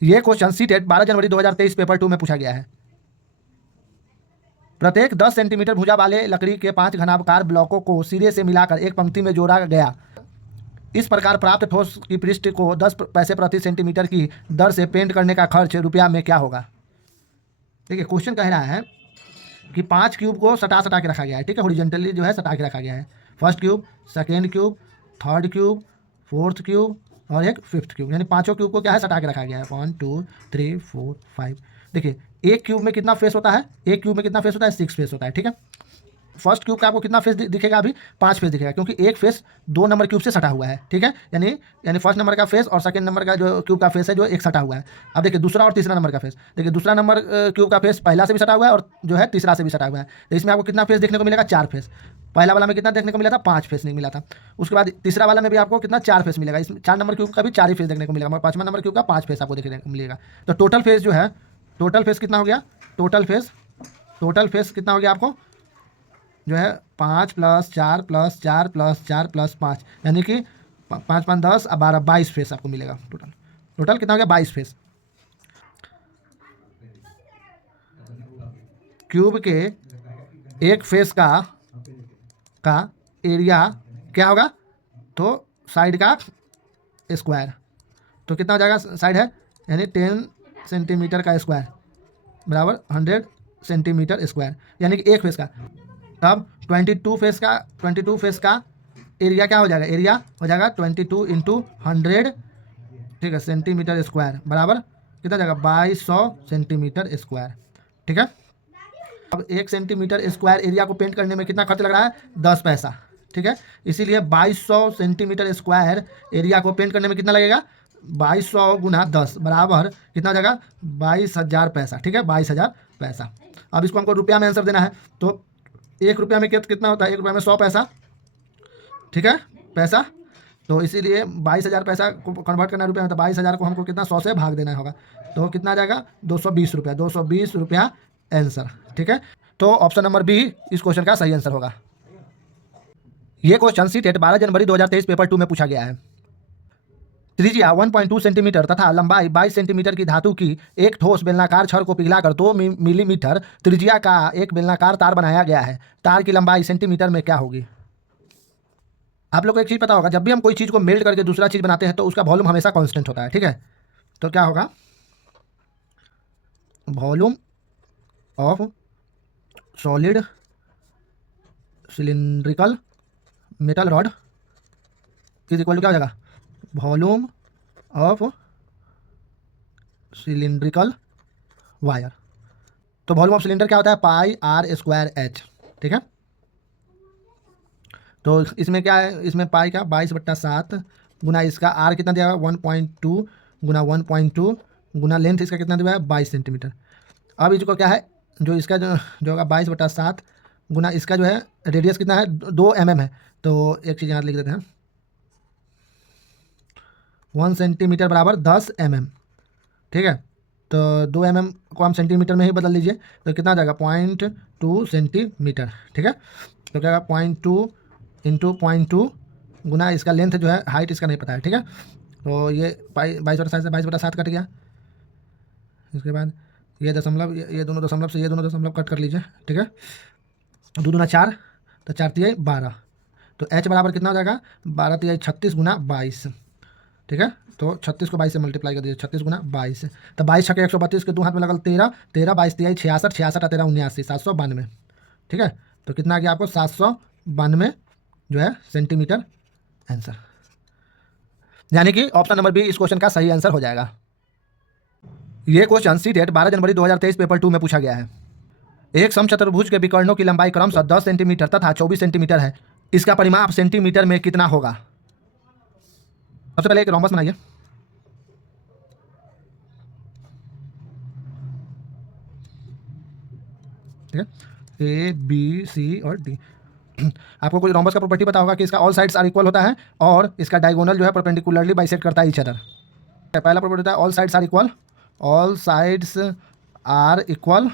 ये question CTET 12 जनवरी 2023 paper 2 में पूछा गया है। प्रत्येक 10 सेंटीमीटर भुजा वाले लकड़ी के 5 घनाकार ब्लॉकों को सिरे से मिलाकर एक पंक्ति में जोड़ा गया। इस प्रकार प्राप्त ठोस की पृष्ठ को 10 पैसे प्रति सेंटीमीटर की दर से पेंट करने का खर्च रुपया में क्या होगा। देखिए क्वेश्चन कह रहा है कि 5 क्यूब को सटा सटा के रखा गया है, ठीक है, हॉरिजॉन्टली जो है सटा के रखा गया है। First cube, second cube, third cube, fourth cube और एक फिफ्थ क्यूब, यानी पांचों क्यूब को क्या है सटा के रखा गया है। 1 2 3 4 5। देखिए एक क्यूब में कितना फेस होता है, एक क्यूब में कितना फेस होता है, 6 फेस होता है, ठीक है। फर्स्ट क्यूब का आपको कितना फेस दिखेगा, अभी 5 फेस दिखेगा, क्योंकि एक फेस 2 नंबर क्यूब से सटा हुआ है, ठीक है। यानी फर्स्ट नंबर का फेस और सेकंड नंबर का जो क्यूब का फेस है जो एक सटा हुआ है। अब देखिए दूसरा और तीसरा नंबर का फेस, देखिए दूसरा नंबर क्यूब का फेस पहला से भी सटा हुआ है और जो है तीसरा से भी सटा हुआ है। तो इसमें आपको कितना फेस देखने को मिलेगा, 4 फेस। पहला वाला में कितना देखने को मिला था, 5 फेस नहीं मिला था। उसके बाद तीसरा वाला में भी आपको कितना 4 फेस मिलेगा। इसमें 4 नंबर क्यूब का भी 4 ही फेस देखने को मिलेगा, मगर 5वां नंबर क्यूब का 5 फेस आपको देखने को मिलेगा। तो टोटल फेस जो है, टोटल फेस कितना हो गया, टोटल फेस कितना हो गया आपको जो है 5 + 4 + 4 + 4 + 5, यानी कि 5 5 10 और 12 22 फेस आपको मिलेगा। टोटल कितना हो गया, 22 फेस। क्यूब के एक फेस का एरिया क्या होगा, तो साइड का स्क्वायर। तो कितना हो जाएगा, साइड है यानी 10 सेंटीमीटर का स्क्वायर बराबर 100 सेंटीमीटर स्क्वायर, यानी कि एक फेस का। तब 22 फेस का एरिया क्या हो जाएगा, एरिया हो जाएगा 22 × 100, ठीक है, सेंटीमीटर स्क्वायर बराबर कितना जाएगा, 2200 सेंटीमीटर स्क्वायर, ठीक है। अब 1 सेंटीमीटर स्क्वायर एरिया को पेंट करने में कितना खर्च लग रहा है, 10 पैसा, ठीक है। इसीलिए 2200 सेंटीमीटर स्क्वायर एरिया को पेंट करने में कितना लगेगा, 2200 × 10 बराबर कितना हो जाएगा, 22,000 पैसा, ठीक है, 22,000 पैसा। अब इसको हमको रुपया में आंसर देना है, तो 1 रुपया में कितना होता है, 1 रुपया में 100 पैसा, ठीक है, पैसा। तो इसीलिए 22,000 पैसा को कन्वर्ट करना रुपये में, तो 22,000 को हमको कितना 100 से भाग देना होगा, तो कितना आ जाएगा 220 रुपया, 220 रुपया आंसर, ठीक है। तो ऑप्शन नंबर बी इस क्वेश्चन का सही आंसर होगा। ये क्वेश्चन सीटेट 12 जनवरी 2023 पेपर 2 में पूछा गया है। त्रिज्या 1.2 सेंटीमीटर तथा लंबाई 22 सेंटीमीटर की धातु की एक ठोस बेलनाकार छड़ को पिघलाकर 2 मिलीमीटर त्रिज्या का एक बेलनाकार तार बनाया गया है। तार की लंबाई सेंटीमीटर में क्या होगी। आप लोग को एक चीज़ पता होगा, जब भी हम कोई चीज़ को मेल्ट करके दूसरा चीज़ बनाते हैं तो उसका वॉल्यूम हमेशा कांस्टेंट होता है, ठीक है। तो क्या होगा, volume of solid cylindrical metal rod is equal to क्या हो जाएगा, वॉल्यूम ऑफ सिलिंड्रिकल वायर। तो वॉल्यूम ऑफ सिलेंडर क्या होता है, πr²h, ठीक है। तो इसमें क्या है, इसमें पाई का 22/7 गुना इसका आर कितना दिया हुआ है 1.2 गुना 1.2 गुना लेंथ इसका कितना दिया है 22 सेंटीमीटर। अब इसको क्या है, जो इसका जो होगा 22/7 गुना इसका जो है रेडियस कितना है 2 mm है। तो एक चीज़ यहाँ लिख देते हैं, 1 सेंटीमीटर बराबर 10 mm, ठीक है। तो 2 mm को हम सेंटीमीटर में ही बदल लीजिए, तो कितना आ जाएगा 0.2 सेंटीमीटर, ठीक है। तो क्या 0.2 × 0.2 गुना इसका लेंथ जो है, हाइट इसका नहीं पता है, ठीक है। तो ये 22/7 से 22/7 कट गया। इसके बाद ये दशमलव, ये दोनों दशमलव से ये दोनों दशमलव कट कर लीजिए, ठीक है। 2 दूना 4, तो 4 तिहाई 12, तो h बराबर कितना हो जाएगा 12 तिहाई 36 गुना 22, ठीक है। तो 36 को 22 से मल्टीप्लाई कर दीजिए, 36 गुना 22, तो 22 छके 132 के 2 हाथ में लगल 13, 13 22 तिहाई 66, 66 13 79, 792, ठीक है। तो कितना आ गया आपको 792 जो है सेंटीमीटर आंसर, यानी कि ऑप्शन नंबर बी इस क्वेश्चन का सही आंसर हो जाएगा। ये क्वेश्चन सीटेट 12 जनवरी 2023 पेपर 2 में पूछा गया है। एक समचतुर्भुज के विकर्णों की लंबाई क्रमशः 10 सेंटीमीटर तथा 24 सेंटीमीटर है। इसका परिमाप सेंटीमीटर में कितना होगा। सबसे पहले एक रोम्बस बनाइए, ठीक है, ए बी सी और डी। आपको कोई रोम्बस का प्रॉपर्टी पता होगा कि इसका ऑल साइड्स आर इक्वल होता है और इसका डायगोनल जो है परपेंडिकुलरली बाइसेक्ट करता है ईच अदर। पहला प्रॉपर्टी होता है all sides are equal, all sides are equal,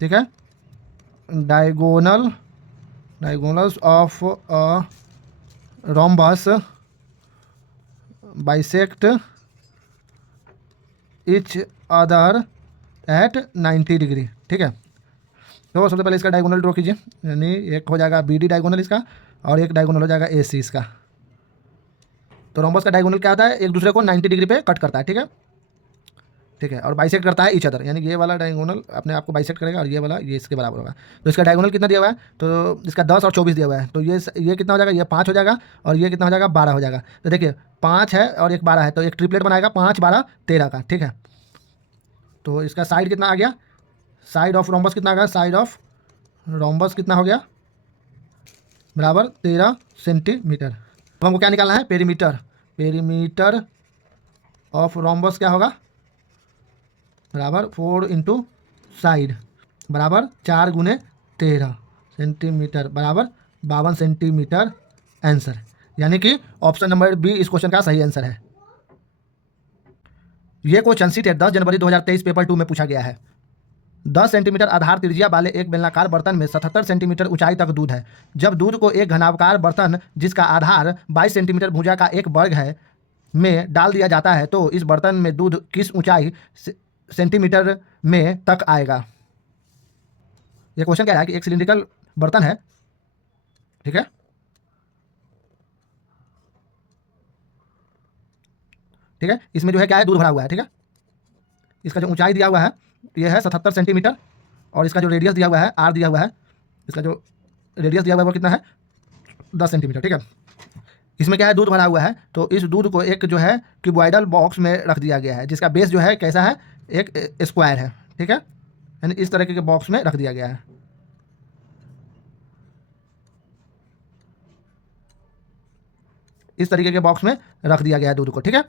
ठीक है। Diagonals of a rhombus bisect each other at 90 degree. ठीक है, तो सबसे पहले इसका डायगोनल ड्रॉ कीजिए, यानी एक हो जाएगा बी डी डायगोनल इसका और एक डायगोनल हो जाएगा ए सी इसका। तो रोम्बस का डायगोनल क्या आता है, एक दूसरे को 90 डिग्री पे कट करता है। ठीक है, ठीक है, और बाइसेक्ट करता है ईच अदर, यानी ये वाला डायगोनल अपने आप को बाइसेक्ट करेगा और ये वाला ये इसके बराबर होगा। तो इसका डायगोनल कितना दिया हुआ है, तो इसका 10 और 24 दिया हुआ है, तो ये कितना हो जाएगा, ये 5 हो जाएगा और ये कितना हो जाएगा, 12 हो जाएगा। तो देखिए 5 है और एक 12 है, तो एक ट्रिपलेट बनाएगा 5 12 13 का। ठीक है, तो इसका साइड कितना आ गया, साइड ऑफ रोम्बस कितना आ गया, साइड ऑफ रोम्बस कितना हो गया, बराबर 13 सेंटीमीटर। अब हमको क्या निकालना है, पेरीमीटर। पेरीमीटर ऑफ रोम्बस क्या होगा, बराबर 4 इंटू साइड बराबर 4 गुने 13 सेंटीमीटर बराबर 52 सेंटीमीटर आंसर। यानी कि ऑप्शन नंबर बी इस क्वेश्चन का सही आंसर है। ये क्वेश्चन सीटेट 10 जनवरी 2023 पेपर 2 में पूछा गया है। 10 सेंटीमीटर आधार त्रिज्या वाले एक बेलनाकार बर्तन में 77 सेंटीमीटर ऊंचाई तक दूध है। जब दूध को एक घनाकार बर्तन जिसका आधार 22 सेंटीमीटर भुजा का एक वर्ग है में डाल दिया जाता है, तो इस बर्तन में दूध किस ऊंचाई सेंटीमीटर में तक आएगा। ये क्वेश्चन क्या है कि एक सिलिंड्रिकल बर्तन है, ठीक है, ठीक है, इसमें जो है क्या है, दूध भरा हुआ है। ठीक है, इसका जो ऊंचाई दिया हुआ है ये है 77 सेंटीमीटर और इसका जो रेडियस दिया हुआ है आर दिया हुआ है, इसका जो रेडियस दिया हुआ है वो कितना है, 10 सेंटीमीटर। ठीक है, इसमें क्या है, दूध भरा हुआ है, तो इस दूध को एक जो है क्यूबॉइडल बॉक्स में रख दिया गया है जिसका बेस जो है कैसा है, एक स्क्वायर है। ठीक है, यानी इस तरह के बॉक्स में रख दिया गया है। इस तरीके के बॉक्स में रख दिया गया है दूध को। ठीक है,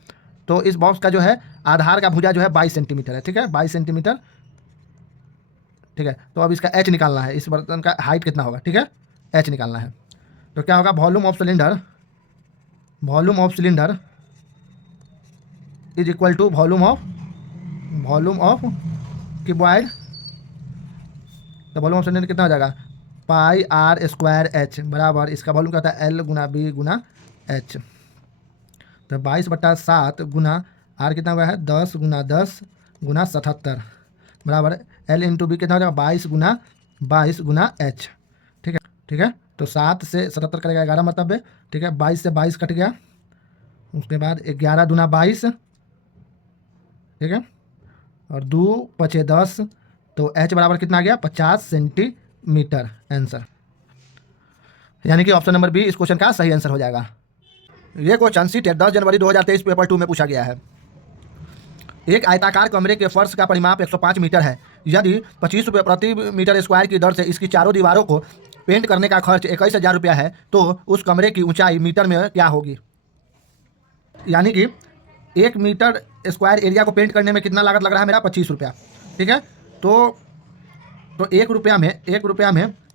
तो इस बॉक्स का जो है आधार का भुजा जो है 22 सेंटीमीटर है। ठीक है, 22 सेंटीमीटर। ठीक है, तो अब इसका एच निकालना है, इस बर्तन का हाइट कितना होगा। ठीक है, एच निकालना है, तो क्या होगा, volume of cylinder, volume of cylinder is equal to volume of cuboid. तो वॉल्यूम ऑफ सिलेंडर कितना हो जाएगा, पाई आर स्क्वायर एच बराबर इसका वॉल्यूम क्या होता है, एल गुना बी गुना एच। तो 22/7 गुना आर कितना हुआ है, 10 गुना 10 गुना 77 बराबर एल इंटू बी कितना हो जाएगा, 22 गुना एच। ठीक है, ठीक है, तो 7 से 77 करेगा 11 मतलब है। ठीक है, 22 से 22 कट गया, उसके बाद 11 दूना 22। ठीक है, और 2 5 10, तो एच बराबर कितना आ गया, 50 सेंटीमीटर आंसर। यानी कि ऑप्शन नंबर बी इस क्वेश्चन का सही आंसर हो जाएगा। ये क्वेश्चन सीटेट 10 जनवरी 2023 पेपर 2 में पूछा गया है। एक आयताकार कमरे के फर्श का परिमाप 105 मीटर है। यदि 25 रुपये प्रति मीटर स्क्वायर की दर से इसकी चारों दीवारों को पेंट करने का खर्च 21,000 रुपया है, तो उस कमरे की ऊंचाई मीटर में क्या होगी। यानी कि 1 मीटर स्क्वायर एरिया को पेंट करने में कितना लागत लग रहा है मेरा, 25 रुपया। ठीक है, तो 1 रुपया में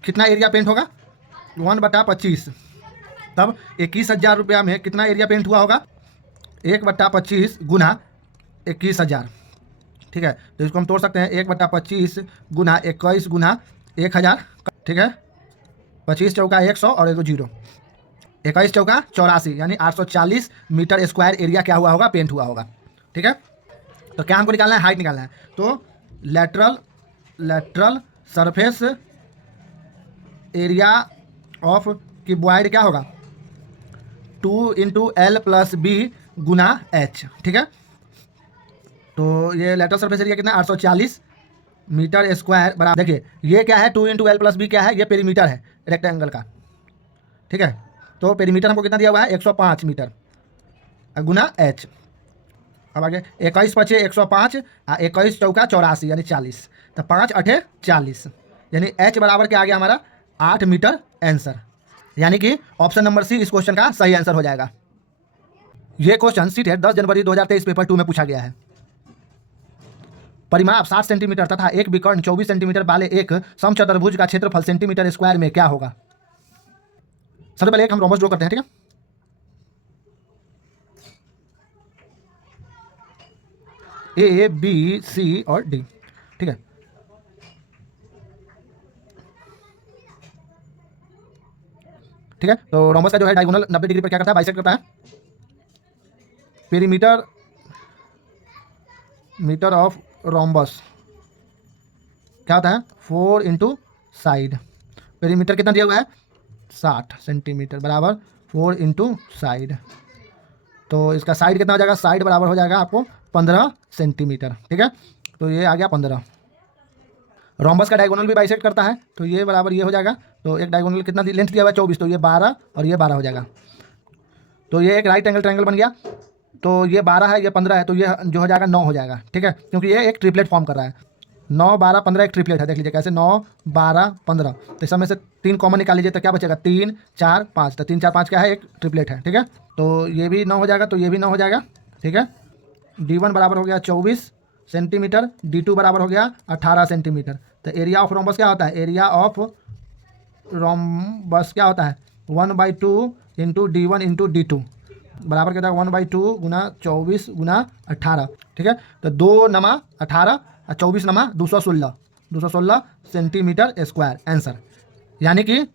कितना एरिया पेंट होगा, 1/25, तब 21,000 रुपया में कितना एरिया पेंट हुआ होगा, 1/25 गुना 21,000। ठीक है, तो इसको हम तोड़ सकते हैं, 1/25 गुना 21 गुना 1,000। ठीक है, 25 चौका 100 और 1 0, 21 चौका 84, यानी 840 मीटर स्क्वायर एरिया क्या हुआ होगा, पेंट हुआ होगा। ठीक है, तो क्या हमको निकालना है, हाइट निकालना है। तो lateral surface area of cuboid क्या होगा, 2 इंटू एल प्लस बी गुना एच। ठीक है, तो ये लेटरल सरफेस एरिया कितना, 840 मीटर स्क्वायर बराबर, देखिए ये क्या है, 2 इंटू एल प्लस बी क्या है, ये पेरीमीटर है रेक्टेंगल का। ठीक है, तो पेरीमीटर हमको कितना दिया हुआ है, 105 मीटर गुना एच। अब आगे 21 पचे 105 और 21 चौका 84 यानी 40, तो 5 8 40, यानी एच बराबर क्या आ गया हमारा, 8 मीटर आंसर। यानी कि ऑप्शन नंबर सी इस क्वेश्चन का सही आंसर हो जाएगा। ये क्वेश्चन सीटेट 10 जनवरी 2023 पेपर 2 में पूछा गया है। परिमाप 60 सेंटीमीटर तथा एक विकर्ण 24 सेंटीमीटर वाले एक समचतुर्भुज का क्षेत्रफल सेंटीमीटर स्क्वायर में क्या होगा। सबसे पहले एक हम रोमस ड्रॉ करते हैं। ठीक है, ए बी सी और डी। ठीक है, ठीक है, तो रोमस का जो है डायगोनल 90 डिग्री पर क्या करता है, बाइसेक्ट करता है। पेरीमीटर मीटर ऑफ रोम्बस क्या होता है 4 इंटू साइड। पेरीमीटर कितना दिया हुआ है 60 सेंटीमीटर बराबर 4 इंटू साइड। तो इसका साइड कितना हो जाएगा, साइड बराबर हो जाएगा आपको 15 सेंटीमीटर। ठीक है, तो ये आ गया 15। रोम्बस का डायगोनल भी बाइसेक्ट करता है, तो ये बराबर ये हो जाएगा। तो एक डायगोनल कितना लेंथ दिया हुआ है 24, तो ये 12 और ये 12 हो जाएगा। तो ये एक राइट एंगल ट्रायंगल बन गया। तो ये 12 है, ये 15 है, तो ये जो हो जाएगा 9 हो जाएगा। ठीक है, क्योंकि ये एक ट्रिपलेट फॉर्म कर रहा है। 9 12 15 एक ट्रिपलेट है, देख लीजिए कैसे 9 12 15। तो इस समय से 3 कॉमन निकाल लीजिए तो क्या बचेगा 3 4 5। तो 3 4 5 क्या है, एक ट्रिपलेट है। ठीक है, तो ये भी 9 हो जाएगा, तो ये भी 9 हो जाएगा। ठीक है, D1 बराबर हो गया 24 सेंटीमीटर, D2 बराबर हो गया 18 सेंटीमीटर। तो एरिया ऑफ रोम्बस क्या होता है, एरिया ऑफ रोम्बस क्या होता है 1/2 इंटू D1 इंटू D2 बराबर क्या होता है 1/2 गुना 24 गुना 18। ठीक है, तो 2 नमा 18 और 24 नमा 216 सेंटीमीटर स्क्वायर आंसर। यानी कि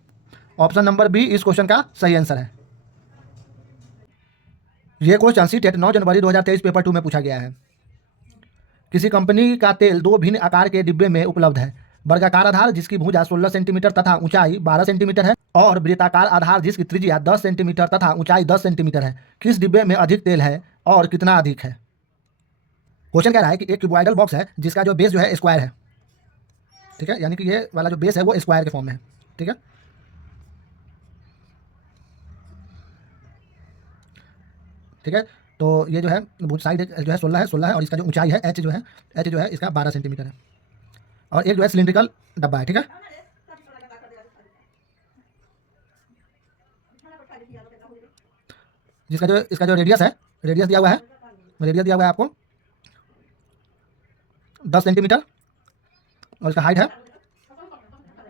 ऑप्शन नंबर बी इस क्वेश्चन का सही आंसर है। ये क्वेश्चन सीटेट 9 जनवरी 2023 पेपर 2 में पूछा गया है। किसी कंपनी का तेल 2 भिन्न आकार के डिब्बे में उपलब्ध है। वर्गाकार आधार जिसकी भुजा 16 सेंटीमीटर तथा ऊंचाई 12 सेंटीमीटर है और वृत्ताकार आधार जिसकी त्रिज्या 10 सेंटीमीटर तथा ऊंचाई 10 सेंटीमीटर है। किस डिब्बे में अधिक तेल है और कितना अधिक है। क्वेश्चन कह रहा है कि एक क्यूबॉइडल बॉक्स है जिसका जो बेस जो है स्क्वायर है। ठीक है, यानी कि ये वाला जो बेस है वो स्क्वायर के फॉर्म में है। ठीक है, ठीक है, तो ये जो है साइड जो है 16 है और इसका जो ऊंचाई है एच जो है इसका 12 सेंटीमीटर है और एक जो है सिलिंड्रिकल डब्बा है। ठीक है, जिसका जो इसका जो रेडियस है, रेडियस दिया हुआ है, रेडियस दिया हुआ है आपको 10 सेंटीमीटर और इसका हाइट है,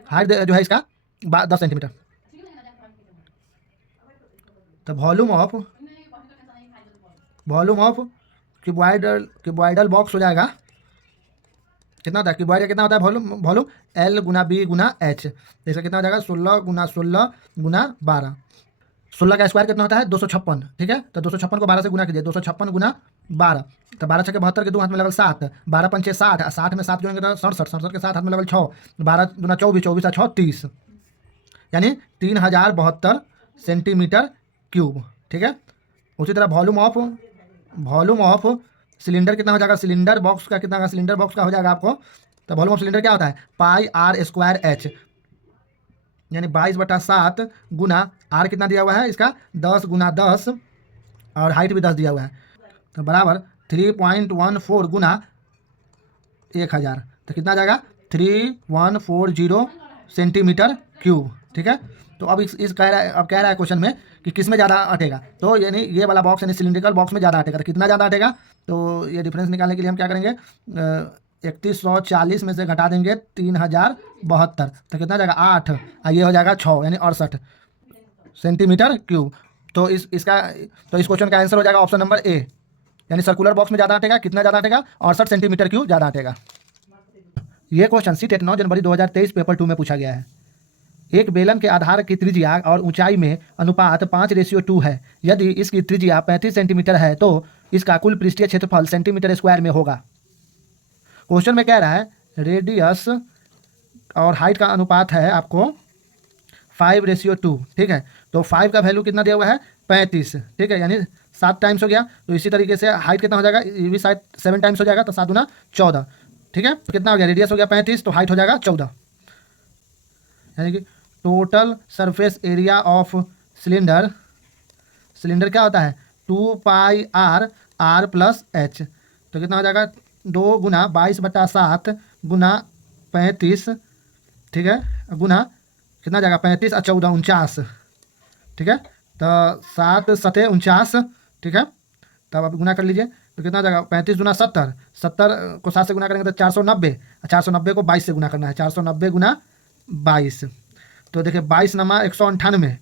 हाइट जो है इसका 10 सेंटीमीटर। तो वॉल्यूम ऑफ क्यूबॉइडल बॉक्स हो जाएगा कितना होता है, क्यूबॉइड का कितना होता है वॉल्यूम L गुना B गुना H। इसका कितना हो जाएगा 16 गुना 16 गुना 12। 16 का स्क्वायर कितना होता है 256। ठीक है, तो 256 को 12 से गुना कीजिए, 256 गुना 12, तो 12 छके 72 के 2 हाथ में लगल 7, 12 पंचे 60, 60 में 7 जोड़ेंगे तो 67, 67 के 7 हाथ में लगल 6, 12 गुना 24, 24 6 30, यानी 3072 सेंटीमीटर क्यूब। ठीक है, उसी तरह वॉल्यूम ऑफ सिलेंडर कितना हो जाएगा, सिलेंडर बॉक्स का कितना, सिलेंडर बॉक्स का हो जाएगा आपको, तो वॉल्यूम ऑफ सिलेंडर क्या होता है पाई आर स्क्वायर एच, यानी 22/7 गुना आर कितना दिया हुआ है इसका 10 गुना 10 और हाइट भी 10 दिया हुआ है, तो बराबर 3.14 गुना 1000, तो कितना आ जाएगा 3140 सेंटीमीटर क्यूब। ठीक है, तो अब इस कह रहा है क्वेश्चन में कि किस में ज़्यादा अटेगा, तो यानी ये वाला बॉक्स यानी सिलिंड्रिकल बॉक्स में ज़्यादा अटेगा। तो कितना ज़्यादा अटेगा, तो ये डिफरेंस निकालने के लिए हम क्या करेंगे 3140 में से घटा देंगे 3072, तो कितना जाएगा 8 और ये हो जाएगा 6 यानी 68 सेंटीमीटर क्यूब। तो इस क्वेश्चन का आंसर हो जाएगा ऑप्शन नंबर ए, यानी सर्कुलर बॉक्स में ज़्यादा अटेगा। कितना ज़्यादा अटेगा 68 सेंटीमीटर क्यूब ज़्यादा अटेगा। ये क्वेश्चन सीटेट 9 जनवरी 2023 पेपर 2 में पूछा गया है। एक बेलन के आधार की त्रिज्या और ऊंचाई में अनुपात 5:2 है। यदि इसकी त्रिज्या 35 सेंटीमीटर है तो इसका कुल पृष्ठीय क्षेत्रफल सेंटीमीटर स्क्वायर में होगा। क्वेश्चन में कह रहा है रेडियस और हाइट का अनुपात है आपको 5:2। ठीक है, तो 5 का वैल्यू कितना दिया हुआ है 35। ठीक है, यानी 7 टाइम्स हो गया। तो इसी तरीके से हाइट कितना हो जाएगा, ये भी शायद 7 टाइम्स हो जाएगा, तो 7 गुना 14। ठीक है, तो कितना हो गया, रेडियस हो गया 35 तो हाइट हो जाएगा 14, यानी कि total surface area of cylinder क्या होता है 2 पाई आर प्लस एच, तो कितना हो जाएगा 2 गुना 22/7 गुना 35। ठीक है, गुना कितना जाएगा 35 और 14 49। ठीक है, तो 7 7 49। ठीक है, तब आप गुना कर लीजिए तो कितना जाएगा 35 गुना 70, 70 को 7 से गुना करेंगे तो 490, 490 को 22 से गुना करना है, 490 गुना 22। तो देखिए 22 नमा 198,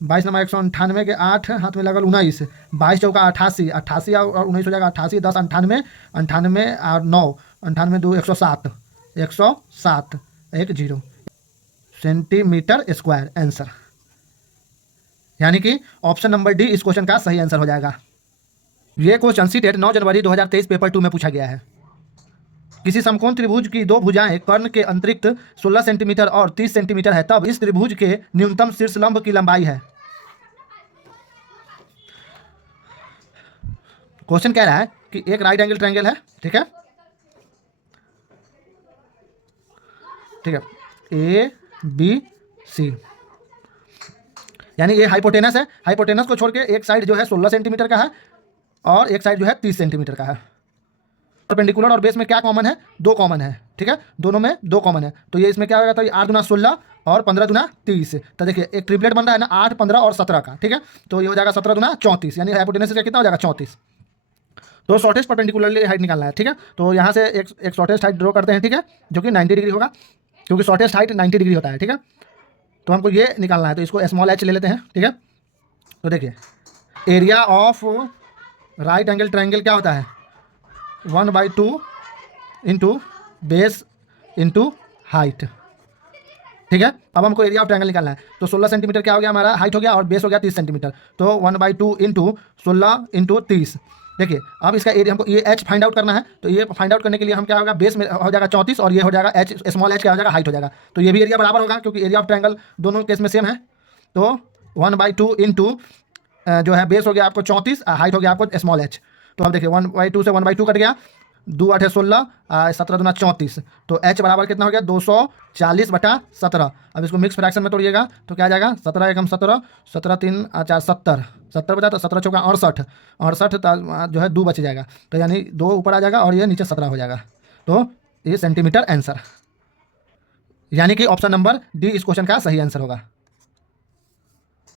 22 नमा 198 के 8 हाथ में लगल 19, 22 चौका 88, 88 और 19 हो जाएगा 88, 10 98, 98 और 9 98 2 107, 107 10 सेंटीमीटर स्क्वायर आंसर। यानी कि ऑप्शन नंबर डी इस क्वेश्चन का सही आंसर हो जाएगा। ये क्वेश्चन सीटेट 9 जनवरी 2023 पेपर 2 में पूछा गया है। किसी समकोण त्रिभुज की दो भुजाएं कर्ण के अंतरिक्त 16 सेंटीमीटर और 30 सेंटीमीटर है, तब इस त्रिभुज के न्यूनतम शीर्ष लंब की लंबाई है। क्वेश्चन कह रहा है कि एक राइट एंगल ट्रायंगल है, ठीक है, ठीक है, ए बी सी, यानी ये हाइपोटेनस है। हाइपोटेनस को छोड़ के एक साइड जो है 16 सेंटीमीटर का है और एक साइड जो है 30 सेंटीमीटर का है। परपेंडिकुलर और बेस में क्या कॉमन है? 2 कॉमन है, ठीक है, दोनों में 2 कॉमन है। तो ये इसमें क्या होगा, तो ये 8 दूना 16 और 15 दूना 30। तो देखिए एक ट्रिपलेट बन रहा है ना, 8, 15 और 17 का, ठीक है। तो ये हो जाएगा 17 दूना 34, यानी हाइपोटेनस का कितना हो जाएगा 34। तो शॉर्टेस्ट परपेंडिकुलरली हाइट निकालना है, ठीक है। तो यहाँ से एक शॉर्टेस्ट हाइट ड्रॉ करते हैं, ठीक है, जो कि 90 डिग्री होगा, क्योंकि शॉर्टेस्ट हाइट 90 डिग्री होता है, ठीक है। तो हमको ये निकालना है, तो इसको स्मॉल एच ले लेते हैं, ठीक है। तो देखिए area of right angle triangle क्या होता है, 1/2 इंटू बेस इंटू हाइट, ठीक है। अब हमको एरिया ऑफ ट्रायंगल निकालना है। तो 16 सेंटीमीटर क्या हो गया हमारा, हाइट हो गया, और बेस हो गया 30 सेंटीमीटर। तो 1/2 इंटू 16 इंटू 30। देखिए अब इसका एरिया हमको ये एच फाइंड आउट करना है। तो ये फाइंड आउट करने के लिए हम क्या होगा, बेस में हो जाएगा 34 और ये हो जाएगा एच, स्मॉल एच क्या हो जाएगा, हाइट हो जाएगा। तो ये भी एरिया बराबर होगा, क्योंकि एरिया ऑफ ट्रायंगल दोनों केस में सेम है। तो 1/2 इंटू जो है बेस हो गया आपको 34, हाइट हो गया आपको स्मॉल एच। तो अब देखिए 1/2 से 1/2 कट गया, 2 8 16, 17 दूना 34। तो एच बराबर कितना हो गया, 240/17। अब इसको मिक्स फ्रैक्शन में तोड़िएगा तो क्या आ जाएगा, 17 एकम 17, 17 3 4 70, 70 बचा तो 17 चौका 68, 68 जो है 2 बच जाएगा। तो यानी 2 ऊपर आ जाएगा और ये नीचे 17 हो जाएगा। तो ये सेंटीमीटर आंसर, यानी कि ऑप्शन नंबर डी इस क्वेश्चन का सही आंसर होगा।